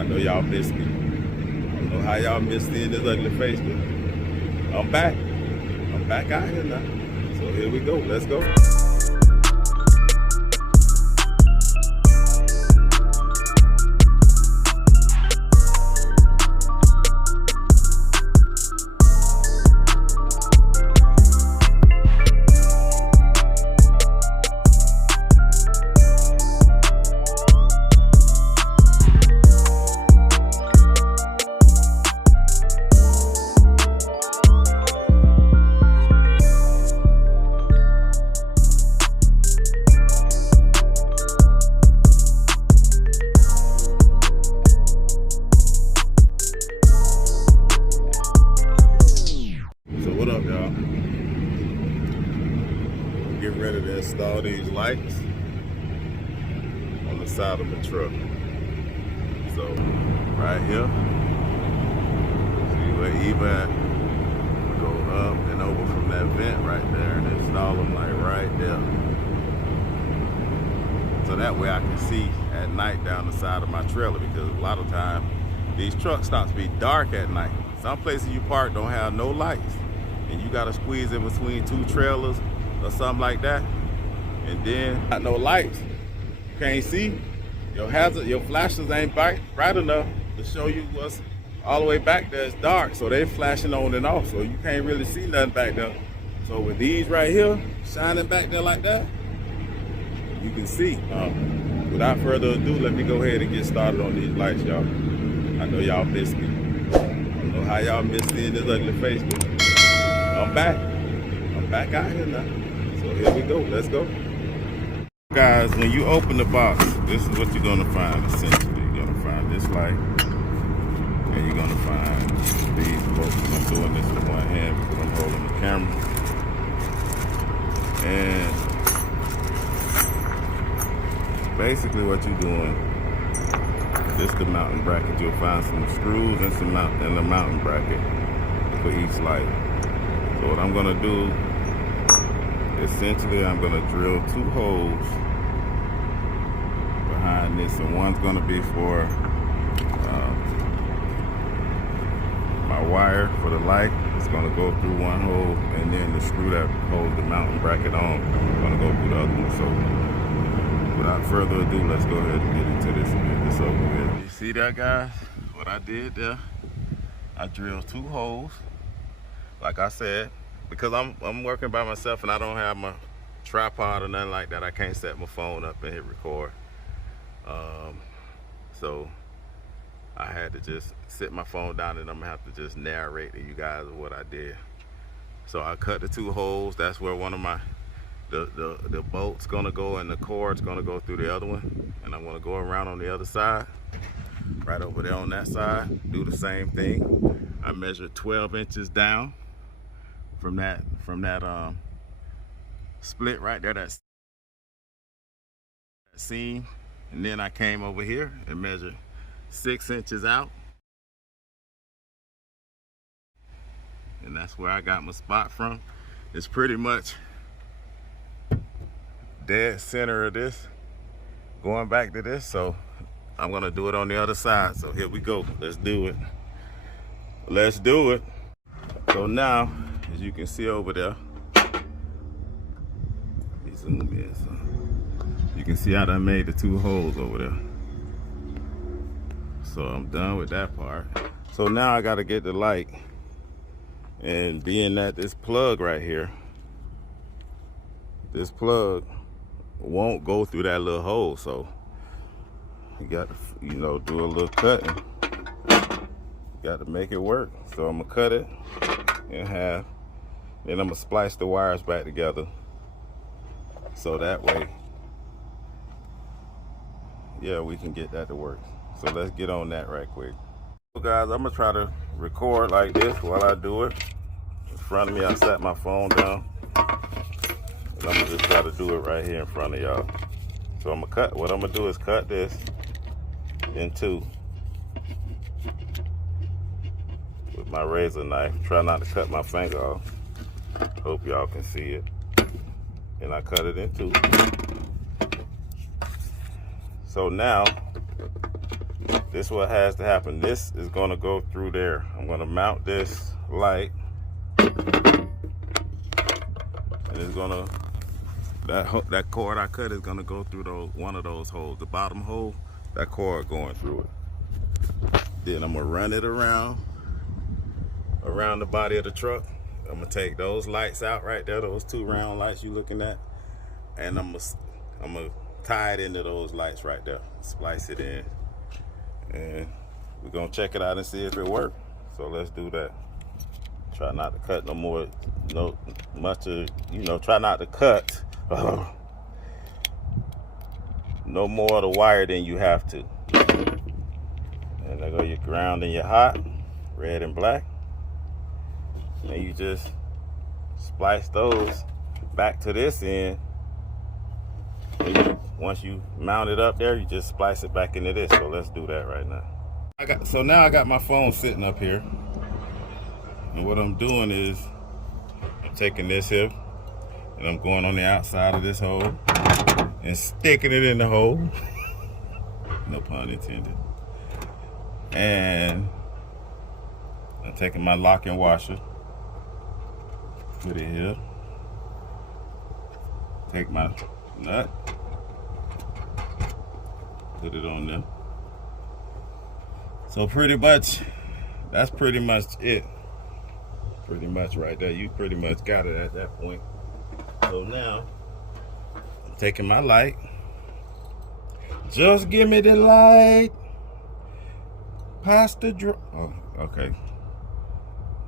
I know y'all missed me. I don't know how y'all missed me in this ugly face, but I'm back. I'm back out here now. So here we go. Let's go. What up, y'all? Getting ready to install these lights on the side of the truck. So, right here, see where Eva go up and over from that vent right there and install them like right there. So that way I can see at night down the side of my trailer, because a lot of times these trucks start to be dark at night. Some places you park don't have no lights, and you gotta squeeze in between two trailers or something like that, and then got no lights, you can't see. Your flashes ain't bright enough to show you what's all the way back there. It's dark, so they flashing on and off, so you can't really see nothing back there. So with these right here shining back there like that, you can see. Without further ado, let me go ahead and get started on these lights, y'all. I know y'all missed me. I don't know how y'all missed me in this ugly face, but I'm back. I'm back out here now. So here we go. Let's go. Guys, when you open the box, this is what you're gonna find essentially. You're gonna find this light, and you're gonna find these bolts. I'm doing this with one hand because I'm holding the camera. And basically what you're doing, this is the mounting bracket. You'll find some screws and some the mounting bracket for each light. So what I'm gonna do, essentially I'm gonna drill two holes behind this, and one's gonna be for my wire for the light. It's gonna go through one hole, and then the screw that holds the mounting bracket on is gonna go through the other one. So without further ado, let's go ahead and get into this and get this over with. You see that, guys? What I did there, I drilled two holes. Like I said, because I'm working by myself and I don't have my tripod or nothing like that, I can't set my phone up and hit record. So I had to just sit my phone down, and I'm gonna have to just narrate to you guys what I did. So I cut the two holes. That's where one of my the bolt's gonna go, and the cord's gonna go through the other one, and I'm gonna go around on the other side, right over there on that side, do the same thing. I measured 12 inches down from that split right there, that seam, and then I came over here and measured 6 inches out, and that's where I got my spot from. It's pretty much dead center of this, going back to this. So I'm gonna do it on the other side. So here we go. Let's do it. Let's do it. So now, as you can see over there, zoom in, so you can see how I made the two holes over there. So I'm done with that part. So now I gotta get the light, and being that this plug right here, this plug won't go through that little hole, so you got to, do a little cutting. Got to make it work. So I'm gonna cut it in half, then I'm gonna splice the wires back together, so that way, yeah, we can get that to work. So let's get on that right quick. So guys, I'm gonna try to record like this while I do it. In front of me, I set my phone down, and I'm gonna just try to do it right here in front of y'all. So I'm gonna cut, what I'm gonna do is cut this in two with my razor knife. Try not to cut my finger off. Hope y'all can see it. And I cut it in two. So now This is what has to happen. This is gonna go through there. I'm gonna mount this light, and it's gonna, that cord I cut is gonna go through one of those holes. The bottom hole, that cord going through it. Then I'm gonna run it around the body of the truck. I'm gonna take those lights out right there, those two round lights you looking at, and I'm gonna tie it into those lights right there. Splice it in, and we're gonna check it out and see if it works. So let's do that. Try not to cut no more, try not to cut no more of the wire than you have to. And there go your ground and your hot, red and black. And you just splice those back to this end. Once you mount it up there, you just splice it back into this. So let's do that right now. So now I got my phone sitting up here. And what I'm doing is I'm taking this here and I'm going on the outside of this hole and sticking it in the hole. No pun intended. And I'm taking my locking washer, put it here, take my nut, put it on there. So pretty much, that's pretty much it. Pretty much right there. You pretty much got it at that point. So now, I'm taking my light. Just give me the light. Past the draw. Oh, okay.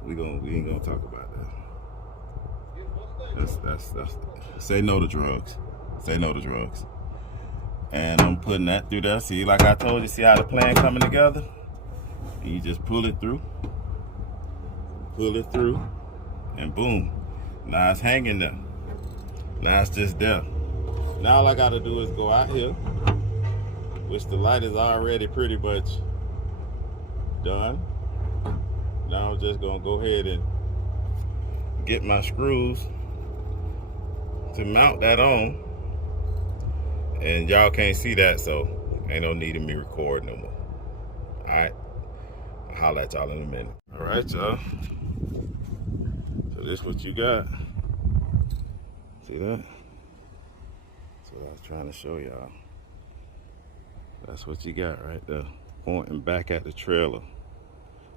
We ain't gonna talk about that. That's say no to drugs. Say no to drugs. And I'm putting that through there. See, like I told you, see how the plan coming together? And you just pull it through. Pull it through, and boom. Now it's hanging there. Now it's just there. Now all I gotta do is go out here, which the light is already pretty much done. Now I'm just gonna go ahead and get my screws to mount that on. And y'all can't see that, so ain't no need of me recording no more. All right, I'll holler at y'all in a minute. All right, y'all. So this what you got. See that? That's what I was trying to show y'all. That's what you got right there. Pointing back at the trailer.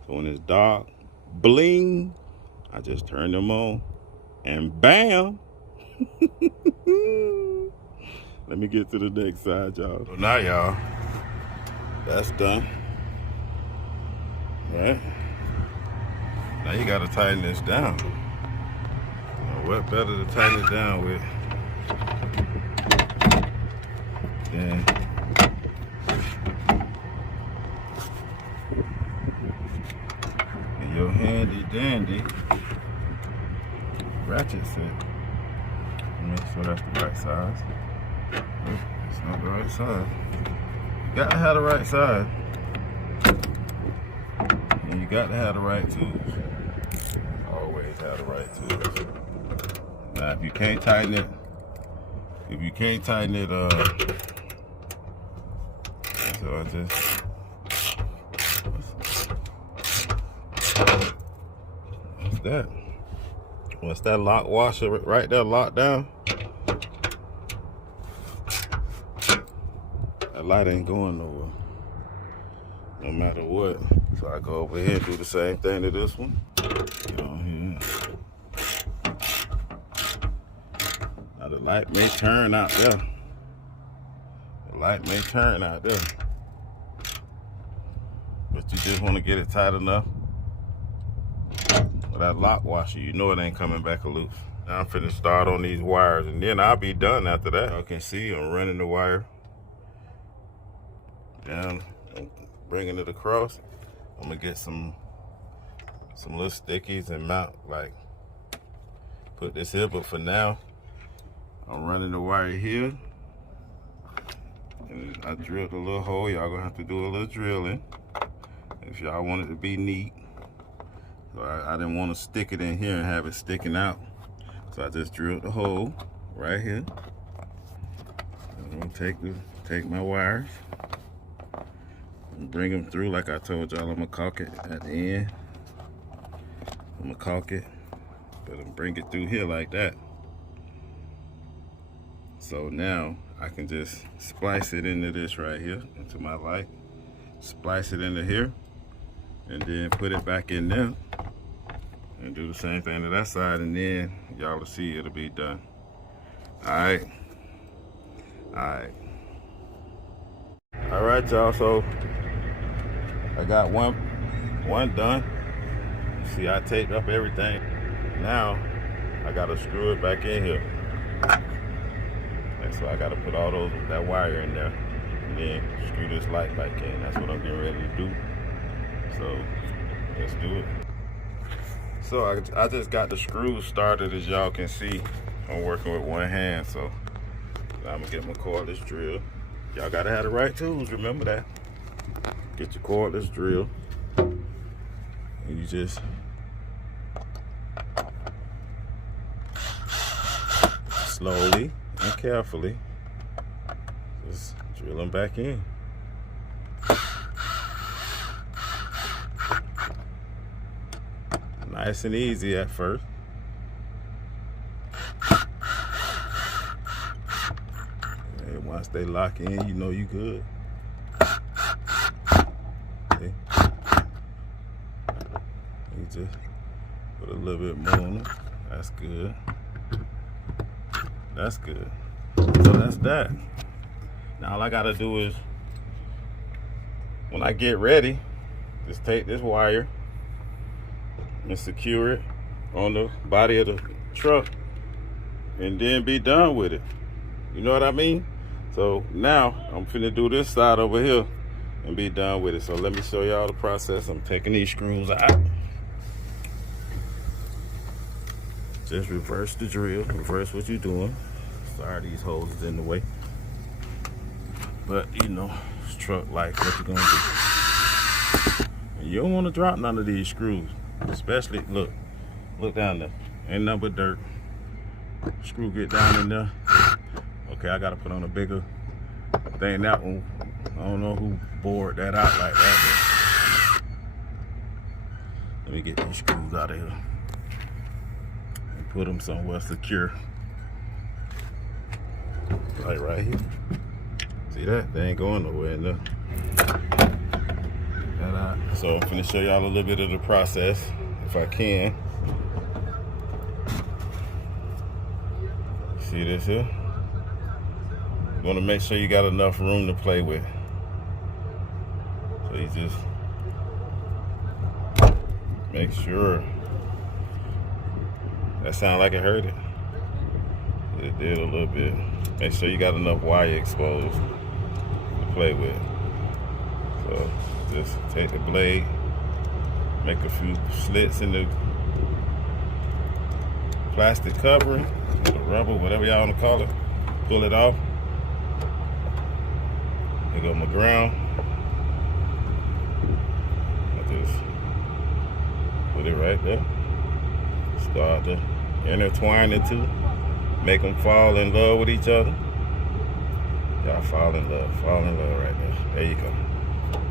So when it's dark, bling, I just turn them on and bam. Let me get to the next side, y'all. So now, y'all, that's done. All right? Now you gotta tighten this down. Now, what better to tighten it down with than your handy dandy ratchet set. Make sure that's the right size. It's not the right size. You got to have the right size. And you got to have the right tools. Always have the right tools. Now if you can't tighten it, so I just, what's that? Once that lock washer right there locked down, that light ain't going nowhere, no matter what. So I go over here and do the same thing to this one. Get on here. Now the light may turn out there. The light may turn out there. But you just want to get it tight enough. For that lock washer, you know it ain't coming back loose. Now I'm finna start on these wires, and then I'll be done after that. Y'all can see I'm running the wire down and bringing it across. I'm gonna get some little stickies and mount, like, put this here, but for now, I'm running the wire here. And I drilled a little hole. Y'all gonna have to do a little drilling if y'all want it to be neat. So I didn't want to stick it in here and have it sticking out. So I just drilled the hole right here. I'm gonna take my wires. Bring them through like I told y'all. I'm gonna caulk it at the end. I'm gonna caulk it, but I'm bring it through here like that. So now I can just splice it into this right here, into my light. Splice it into here, and then put it back in there. And do the same thing to that side, and then y'all will see it'll be done. Alright. Alright, y'all, so I got one done. See, I taped up everything. Now I gotta screw it back in here. And so I gotta put all that wire in there and then screw this light back in. That's what I'm getting ready to do. So let's do it. So I just got the screws started. As y'all can see, I'm working with one hand, so I'm gonna get my cordless drill. Y'all gotta have the right tools, remember that. Get your cordless drill, and you just slowly and carefully just drill them back in. Nice and easy at first. And once they lock in, you know you good. Okay. You just put a little bit more on them. That's good. That's good. So that's that. Now all I gotta do is, when I get ready, just take this wire and secure it on the body of the truck, and then be done with it. You know what I mean? So now I'm finna do this side over here and be done with it. So let me show y'all the process. I'm taking these screws out. Just reverse the drill, reverse what you're doing. Sorry, these holes is in the way. But you know, it's truck life, what you gonna do? And you don't wanna drop none of these screws. Especially, look down there. Ain't nothing but dirt. Screw get down in there. Okay, I gotta put on a bigger thing. That one, I don't know who bored that out like that, but let me get these screws out of here and put them somewhere secure. Like right here. See that? They ain't going nowhere in there. So I'm gonna show y'all a little bit of the process, if I can. See this here? You wanna make sure you got enough room to play with. So you just make sure. That sound like it hurt it? It did a little bit. Make sure you got enough wire exposed to play with. So just take the blade, make a few slits in the plastic covering, or the rubber, whatever y'all want to call it. Pull it off. There go my ground. I just put it right there. Start to intertwine the two. Make them fall in love with each other. Y'all fall in love right there. There you go.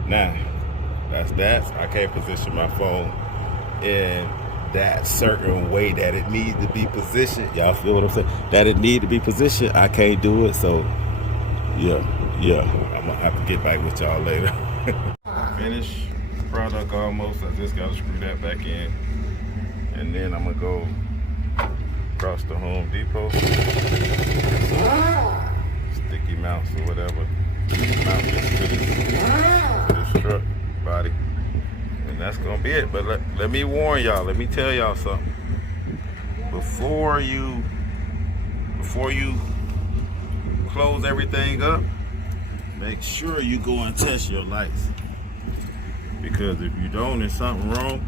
Now, that's that. I can't position my phone in that certain way that it needs to be positioned. Y'all feel what I'm saying? That it need to be positioned. I can't do it, so yeah. I'm gonna have to get back with y'all later. Finished product almost. I just gotta screw that back in, and then I'm gonna go across the Home Depot. Sticky mounts or whatever. Mount this to this truck body, and that's gonna be it. But let me warn y'all, let me tell y'all something. Before you close everything up, make sure you go and test your lights, because if you don't and something wrong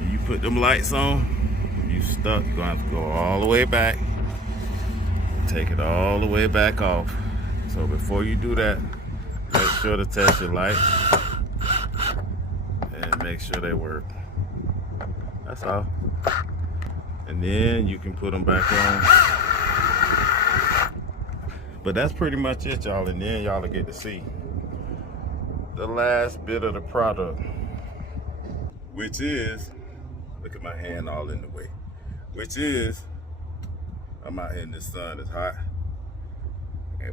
and you put them lights on, you stuck. You're gonna have to go all the way back, take it all the way back off. So before you do that, make sure to test your lights and make sure they work. That's all. And then you can put them back on. But that's pretty much it, y'all. And then y'all will get to see the last bit of the product, which is, look at my hand all in the way, which is, I'm out here in the sun, it's hot,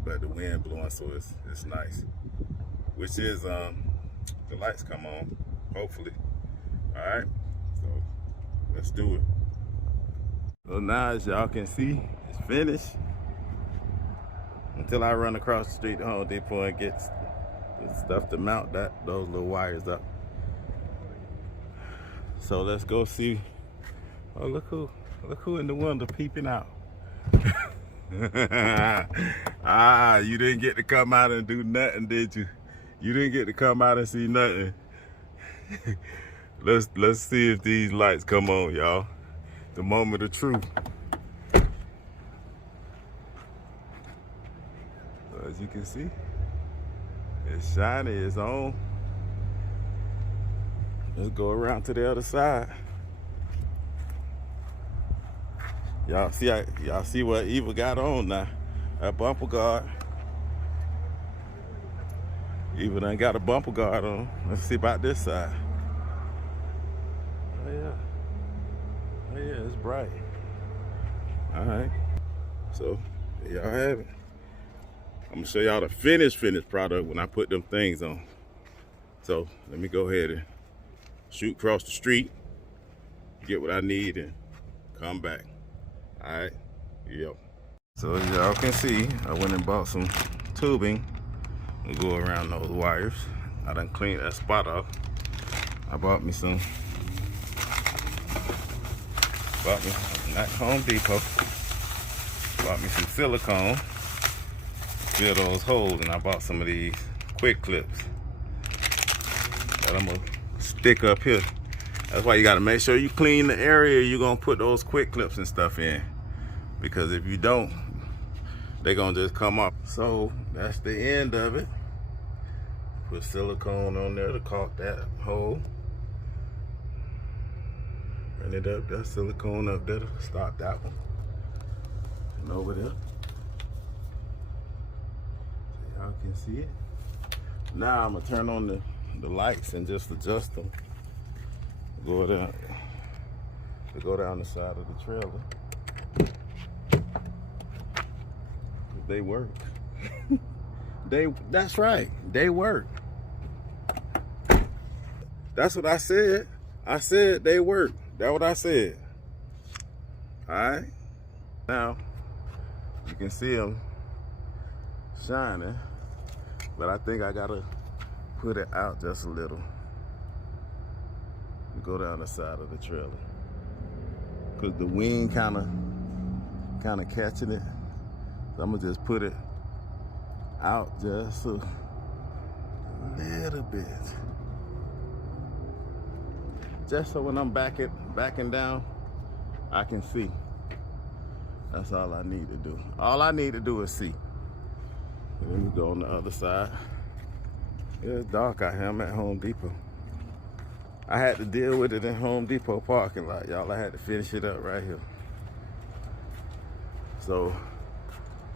but the wind blowing, so it's nice. Which is, the lights come on, hopefully. All right, so let's do it. So now, as y'all can see, it's finished. Until I run across the street to Home Depot and get the stuff to mount those little wires up. So let's go see. Oh, look who in the window peeping out. Ah, you didn't get to come out and do nothing, did you? You didn't get to come out and see nothing. Let's see if these lights come on, y'all. The moment of truth. So as you can see, it's shiny, it's on. Let's go around to the other side. Y'all see what Eva got on now? That bumper guard. Eva done got a bumper guard on. Let's see about this side. Oh yeah. Oh yeah, it's bright. Alright. So there y'all have it. I'm gonna show y'all the finished product when I put them things on. So let me go ahead and shoot across the street, get what I need, and come back. All right, yep. So as y'all can see, I went and bought some tubing to go around those wires. I done cleaned that spot off. I bought me some, not Home Depot, bought me some silicone, fill those holes, and I bought some of these quick clips that I'm gonna stick up here. That's why you gotta make sure you clean the area you're gonna put those quick clips and stuff in, because if you don't, they're gonna just come up. So that's the end of it. Put silicone on there to caulk that hole. Run it up, that silicone up there to stop that one. And over there, so y'all can see it. Now I'm gonna turn on the lights and just adjust them. Go down the side of the trailer. They work. That's right, they work. That's what I said. I said they work. That's what I said. All right. Now you can see them shining, but I think I gotta put it out just a little. Go down the side of the trailer, cause the wind kind of catching it. So I'm gonna just put it out just a little bit, just so when I'm backing down, I can see. That's all I need to do. All I need to do is see. Let me go on the other side. It's dark out here. I'm at Home Depot. I had to deal with it in Home Depot parking lot, y'all. I had to finish it up right here. So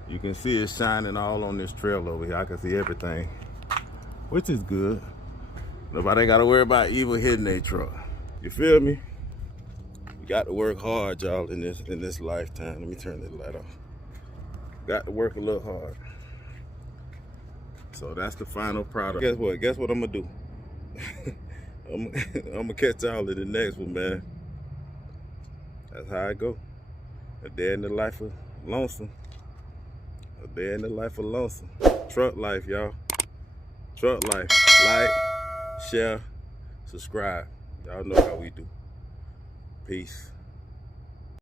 you can see it's shining all on this trail over here. I can see everything, which is good. Nobody got to worry about evil hitting their truck. You feel me? You got to work hard, y'all, in this lifetime. Let me turn this light off. Got to work a little hard. So that's the final product. Guess what? Guess what I'm gonna do? I'm gonna catch y'all in the next one, man. That's how I go. A day in the life of lonesome. A day in the life of lonesome. Truck life, y'all. Truck life. Like, share, subscribe. Y'all know how we do. Peace.